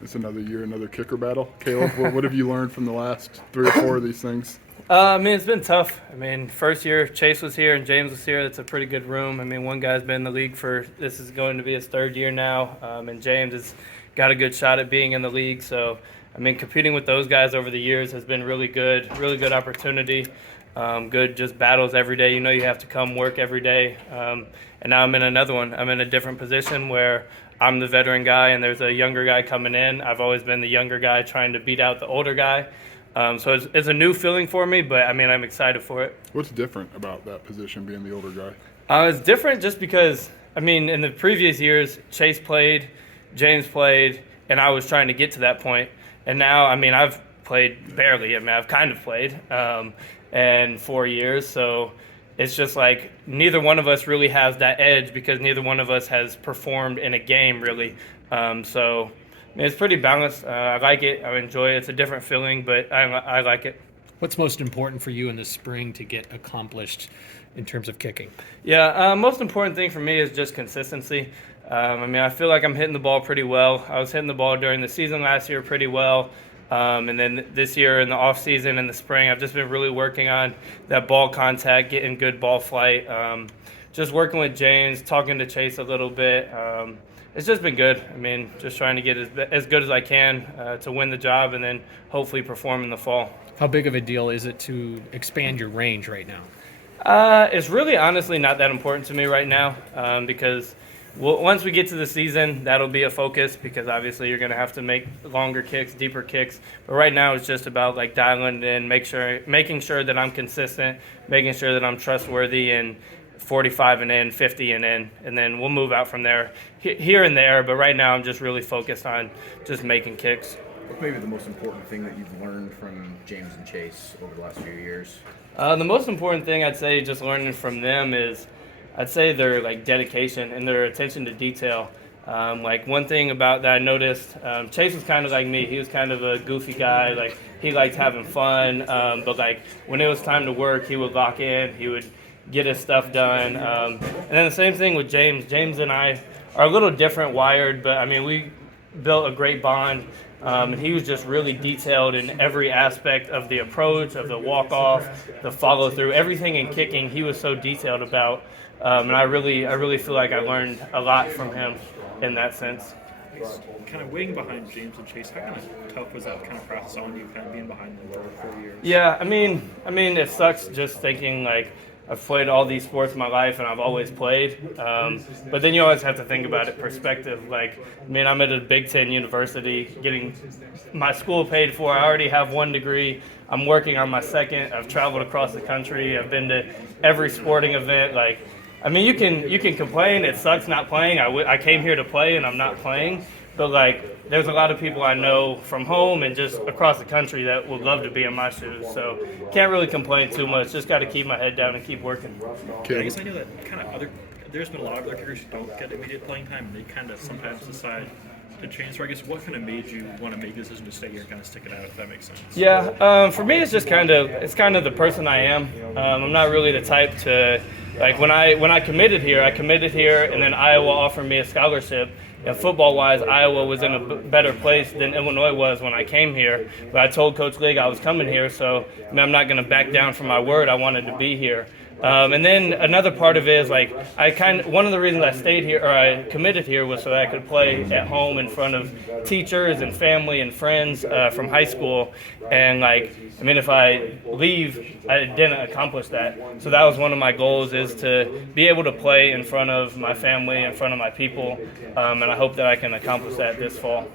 It's another year, another kicker battle. Caleb, what have you learned from the last 3 or 4 of these things? It's been tough. First year Chase was here and James was here. That's a pretty good room. One guy's been in the league this is going to be his 3rd year now, and James has got a good shot at being in the league. So, competing with those guys over the years has been really good opportunity. Good just battles every day. You have to come work every day. And now I'm in another one. I'm in a different position where I'm the veteran guy and there's a younger guy coming in. I've always been the younger guy trying to beat out the older guy. So it's a new feeling for me, but I'm excited for it. What's different about that position, being the older guy? It's different just because, in the previous years, Chase played, James played, and I was trying to get to that point. And now, I've played barely. I've kind of played in 4 years. So it's just like neither one of us really has that edge because neither one of us has performed in a game, really. It's pretty balanced. I like it. I enjoy it. It's a different feeling, but I like it. What's most important for you in the spring to get accomplished in terms of kicking? Yeah, most important thing for me is just consistency. I feel like I'm hitting the ball pretty well. I was hitting the ball during the season last year pretty well. And then this year in the off season in the spring, I've just been really working on that ball contact, getting good ball flight, just working with James, talking to Chase a little bit. It's just been good. Just trying to get as good as I can to win the job and then hopefully perform in the fall. How big of a deal is it to expand your range right now? It's really honestly not that important to me right now because once we get to the season, that'll be a focus because obviously you're going to have to make longer kicks, deeper kicks. But right now it's just about dialing in, making sure that I'm consistent, making sure that I'm trustworthy and 45 and in, 50 and in, and then we'll move out from there here and there. But right now I'm just really focused on just making kicks. What's maybe the most important thing that you've learned from James and Chase over the last few years? The most important thing I'd say just learning from them is I'd say their dedication and their attention to detail. One thing about that I noticed, Chase was kind of like me. He was kind of a goofy guy. He liked having fun, but when it was time to work, he would lock in. He would get his stuff done. And then the same thing with James. James and I are a little different wired, but we built a great bond. And he was just really detailed in every aspect of the approach, of the walk-off, the follow-through, everything in kicking he was so detailed about. And I really feel like I learned a lot from him in that sense. Kind of waiting behind James and Chase, how kind of tough was that kind of process on you, kind of being behind them for 4 years? Yeah, it sucks just thinking I've played all these sports in my life and I've always played. But then you always have to think about it, perspective. I'm at a Big Ten university getting my school paid for. I already have 1 degree. I'm working on my 2nd. I've traveled across the country. I've been to every sporting event. You can complain. It sucks not playing. I came here to play and I'm not playing. But there's a lot of people I know from home and just across the country that would love to be in my shoes. So can't really complain too much. Just got to keep my head down and keep working. I guess I know that there's been a lot of other kickers who don't get immediate playing time, and they kind of sometimes decide to transfer. I guess what kind of made you want to make the decision to stay here and kind of stick it out, if that makes sense? Yeah, for me it's just kind of the person I am. I'm not really the type to when I committed here, and then Iowa offered me a scholarship. And football-wise, Iowa was in a better place than Illinois was when I came here. But I told Coach League I was coming here, so I'm not going to back down from my word. I wanted to be here. And then another part of it is one of the reasons I stayed here or I committed here was so that I could play at home in front of teachers and family and friends from high school. And if I leave, I didn't accomplish that. So that was one of my goals, is to be able to play in front of my family, in front of my people. And I hope that I can accomplish that this fall.